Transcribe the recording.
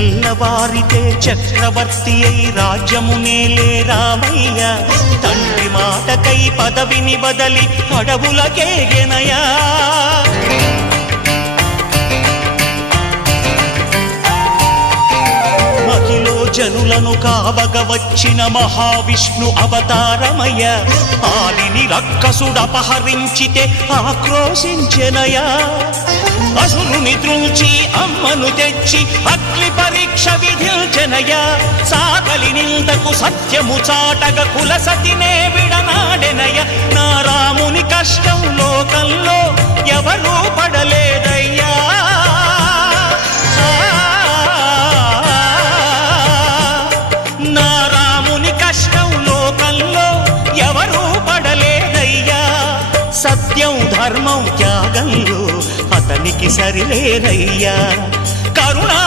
తెల్లవారితే చక్రవర్తి అయి రాజ్యమునేలే రామయ్య తండ్రి మాటకై పదవిని బదలి అడవులకేగెనయా మహిలో జనులను కావగ వచ్చిన మహావిష్ణు అవతారమయ్య ఆలిని రక్కసుడపహరించితే ఆక్రోశించెనయా అసురుని త్రుంచి అమ్మను తెచ్చి అగ్ని పరీక్ష విధించెనయా సాగలి నిందకు సత్యము చాటగ కులసతినే విడనాడెనయ నా రాముని కష్టం లోకంలో ఎవరూ పడలేదయ్యా నా రాముని కష్టం లోకంలో ఎవరూ పడలేదయ్యా సత్యం ధర్మం త్యాగంలో అతనికి సరిలేరయ్యా కరుణా